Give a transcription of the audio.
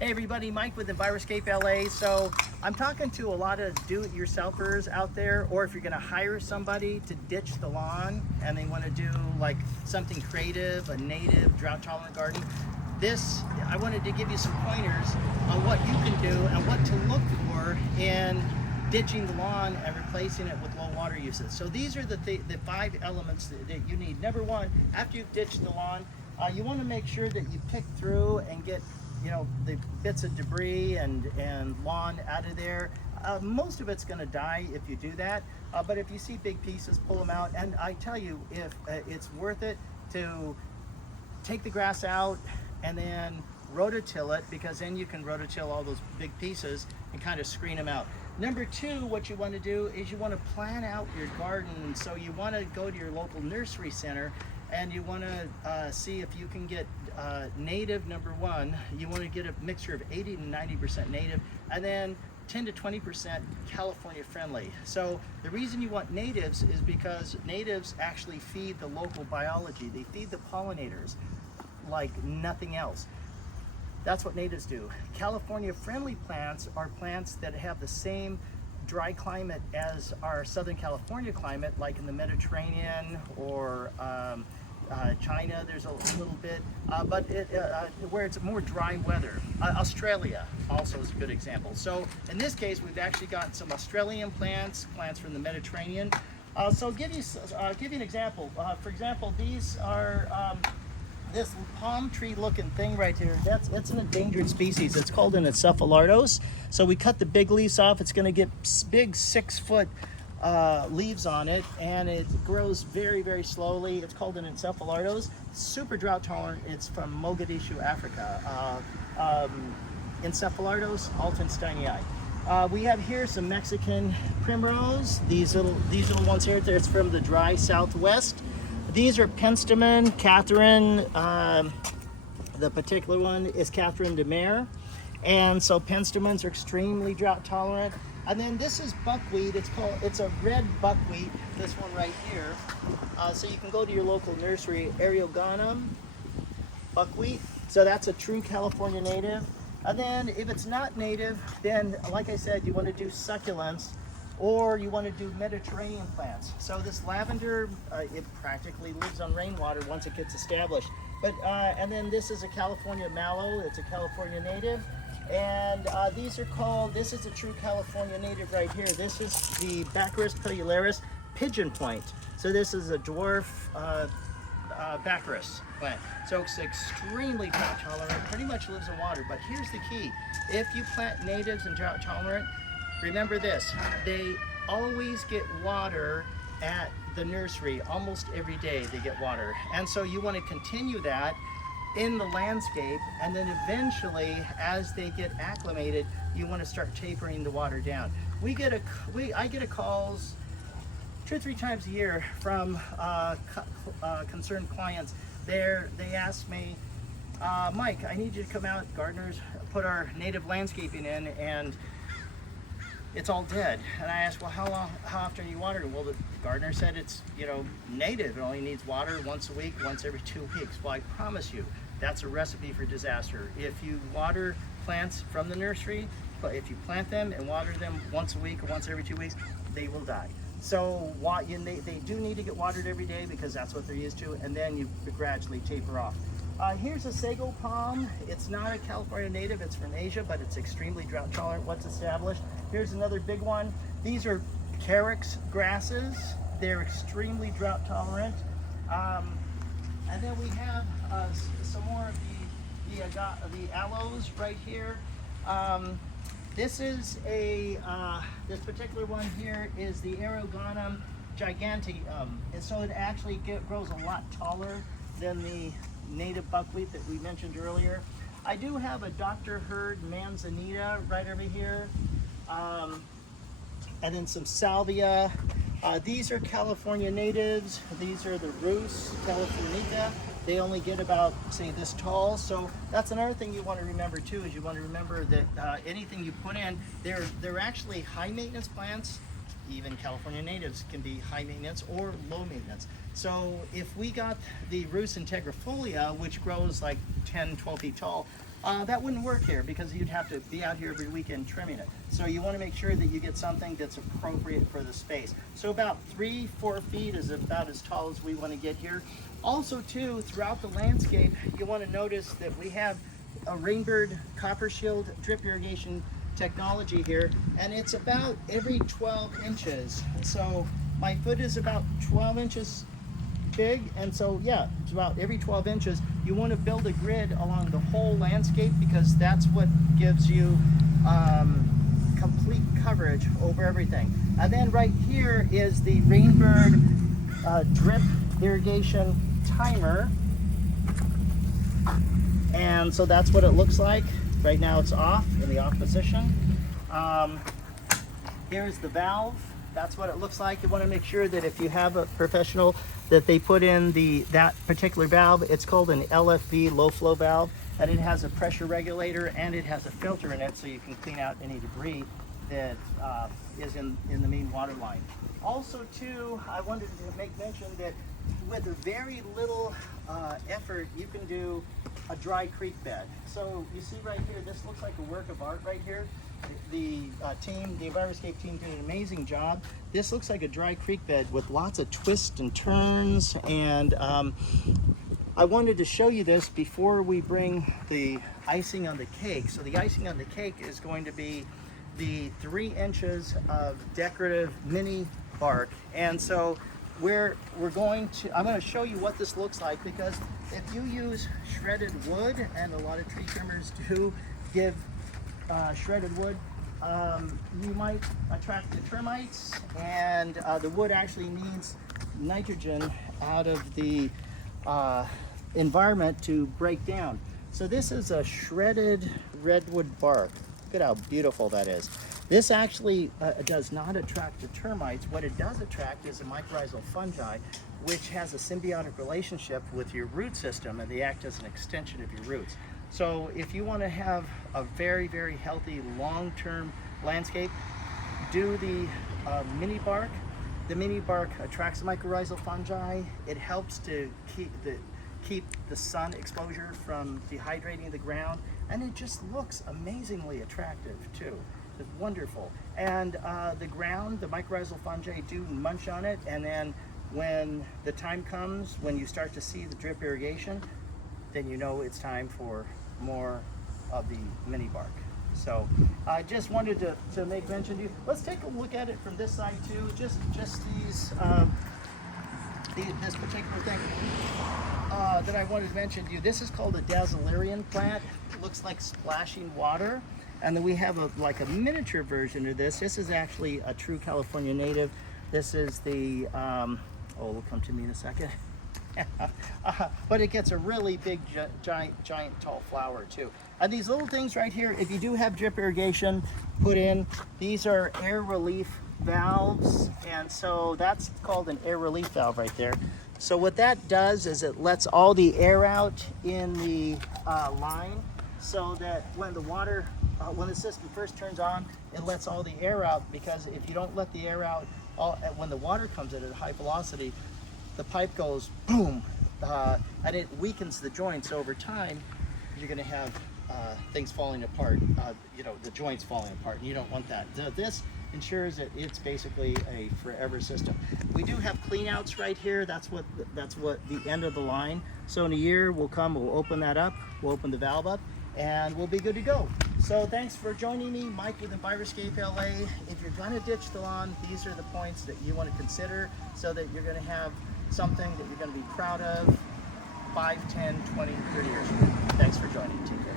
Hey everybody, Mike with Enviroscape LA. So I'm talking to a lot of do-it-yourselfers out there, or if you're gonna hire somebody to ditch the lawn and they wanna do like something creative, a native drought-tolerant garden. I wanted to give you some pointers on what you can do and what to look for in ditching the lawn and replacing it with low water uses. So these are the 5 elements that you need. Number one, after you've ditched the lawn, you wanna make sure that you pick through and get the bits of debris and lawn out of there. Most of it's going to die if you do that, but if you see big pieces, pull them out. And I tell you, if it's worth it to take the grass out and then rototill it, because then you can rototill all those big pieces and kind of screen them out. Number two, what you want to do is you want to plan out your garden. So you want to go to your local nursery center and you want to see if you can get native. Number one, you want to get a mixture of 80 to 90% native, and then 10 to 20% California friendly. So the reason you want natives is because natives actually feed the local biology. They feed the pollinators like nothing else. That's what natives do. California friendly plants are plants that have the same dry climate as our Southern California climate, like in the Mediterranean or China. There's a little bit, but where it's more dry weather. Australia also is a good example. So in this case, we've actually got some Australian plants from the Mediterranean. So give you an example. For example, these are this palm tree looking thing right here. It's an endangered species. It's called an encephalitos. So we cut the big leaves off. It's going to get big 6-foot leaves on it, and it grows very, very slowly. It's called an encephalitos. Super drought tolerant. It's from Mogadishu, Africa. Encephalitos altensteinii. We have here some Mexican primrose. These little ones here. It's from the dry southwest. These are penstemon, Catherine. The particular one is Catherine de Mer. And so penstemons are extremely drought tolerant. And then this is buckwheat. It's a red buckwheat, this one right here. So you can go to your local nursery, Eriogonum buckwheat. So that's a true California native. And then if it's not native, then like I said, you want to do succulents, or you want to do Mediterranean plants. So this lavender, it practically lives on rainwater once it gets established. But and then this is a California mallow. It's a California native. And this is a true California native right here. This is the Baccharis pilearis pigeon point. So this is a dwarf Baccharis plant. So it's extremely drought tolerant, pretty much lives in water. But here's the key. If you plant natives and drought tolerant, remember this, they always get water at the nursery. Almost every day they get water. And so you want to continue that in the landscape, and then eventually as they get acclimated, you want to start tapering the water down. I get calls 2 or 3 times a year from concerned clients. They ask me, Mike, I need you to come out. Gardeners put our native landscaping in and it's all dead. And I asked, well, how often are you watering? Well, the gardener said it's native. It only needs water once a week, once every 2 weeks. Well, I promise you, that's a recipe for disaster. If you water plants from the nursery, but if you plant them and water them once a week or once every 2 weeks, they will die. So they do need to get watered every day because that's what they're used to, and then you gradually taper off. Here's a sago palm. It's not a California native, it's from Asia, but it's extremely drought tolerant once established. Here's another big one. These are carex grasses. They're extremely drought tolerant. And then we have some more of the aloes right here. This particular one here is the Eriogonum giganteum, and so it actually grows a lot taller than the native buckwheat that we mentioned earlier. I do have a Dr. Hurd manzanita right over here, and then some salvia. These are California natives. These are the Rus californica. They only get about, say, this tall. So that's another thing you want to remember too, is you want to remember that anything you put in, they're actually high maintenance plants. Even California natives can be high maintenance or low maintenance. So if we got the Rus integrifolia, which grows like 10, 12 feet tall, That wouldn't work here because you'd have to be out here every weekend trimming it. So you want to make sure that you get something that's appropriate for the space. So about 3-4 feet is about as tall as we want to get here. Also too, throughout the landscape, you want to notice that we have a Rainbird copper shield drip irrigation technology here, and it's about every 12 inches. So my foot is about 12 inches big, and so yeah, it's about every 12 inches. You want to build a grid along the whole landscape because that's what gives you complete coverage over everything. And then right here is the Rainbird drip irrigation timer, and so that's what it looks like. Right now it's off, in the off position. Here's the valve. That's what it looks like. You want to make sure that if you have a professional that they put in that particular valve. It's called an LFV, low flow valve, and it has a pressure regulator and it has a filter in it so you can clean out any debris that is in the main water line. Also too, I wanted to make mention that with a very little effort, you can do a dry creek bed. So you see right here, this looks like a work of art right here. The Enviroscape team did an amazing job. This looks like a dry creek bed with lots of twists and turns, and I wanted to show you this before we bring the icing on the cake. So the icing on the cake is going to be the 3 inches of decorative mini bark. And so I'm going to show you what this looks like, because if you use shredded wood, and a lot of tree trimmers do give shredded wood, you might attract the termites, and the wood actually needs nitrogen out of the environment to break down. So this is a shredded redwood bark. Look at how beautiful that is. This actually does not attract the termites. What it does attract is a mycorrhizal fungi, which has a symbiotic relationship with your root system, and they act as an extension of your roots. So if you want to have a very, very healthy long-term landscape, do the mini bark. The mini bark attracts mycorrhizal fungi. It helps to keep the sun exposure from dehydrating the ground, and it just looks amazingly attractive too. It's wonderful. And the ground, the mycorrhizal fungi do munch on it, and then when the time comes, when you start to see the drip irrigation, then you know it's time for more of the mini bark. So I just wanted to make mention to you. Let's take a look at it from this side too. Just these this particular thing that I wanted to mention to you. This is called a Dazzlerian plant. It looks like splashing water. And then we have like a miniature version of this. This is actually a true California native. This is the, it'll come to me in a second. But it gets a really big, giant tall flower too. And these little things right here, if you do have drip irrigation put in, these are air relief valves. And so that's called an air relief valve right there. So what that does is it lets all the air out in the line, so that when the water, when the system first turns on, it lets all the air out, because if you don't let the air out, when the water comes in at a high velocity, the pipe goes boom, and it weakens the joints over time. You're going to have things falling apart, the joints falling apart, and you don't want that. This ensures that it's basically a forever system. We do have cleanouts right here. That's what the end of the line. So in a year we'll open that up, we'll open the valve up, and we'll be good to go. So thanks for joining me, Mike with Enviroscape LA. If you're going to ditch the lawn, these are the points that you want to consider, so that you're going to have something that you're going to be proud of 5, 10, 20, 30 years from now. Thanks for joining. Take care.